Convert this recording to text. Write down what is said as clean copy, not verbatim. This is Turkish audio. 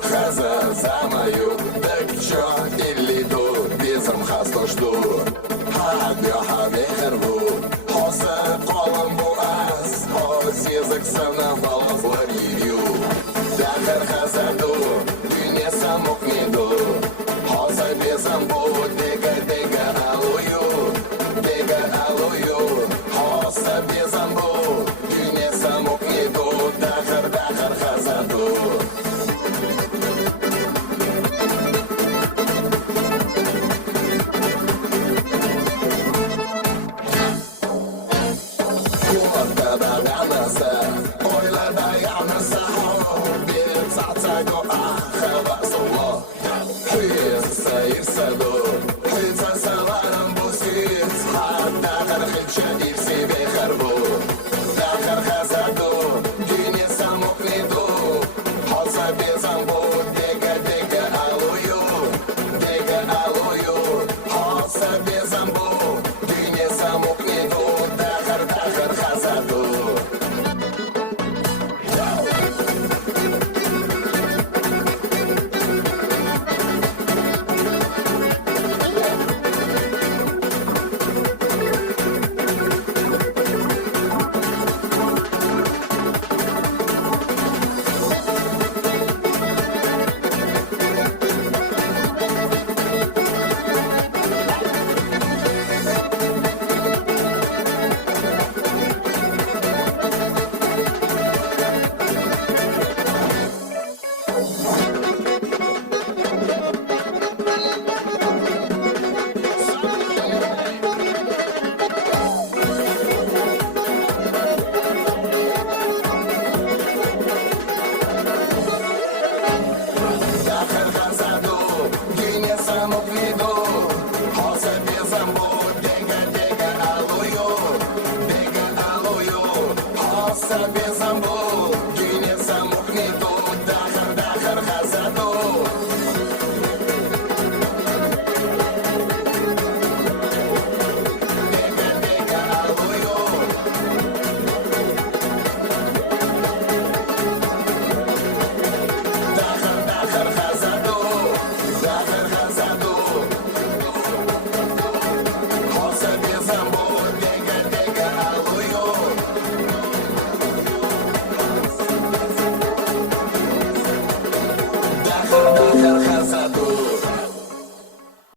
Хаза за мою, так чё или ду, безом хаста жду. Хабёха мехерву, хоса колом буаз, хос язык сана волос ларирю. Дахар хазаду, не самок не ду, хоса безом бу, дега алую, хоса безом бу, не самок не ду, дахар хазаду. Oylarda yanırsa bir saatte ahıra sola. Hıyırsa dur, hıyırsa savarım bu siz. Hatta karıkça dirsi bekar bu. Dakar hazardu, dünya samuk nidu. Halsa bezan bu.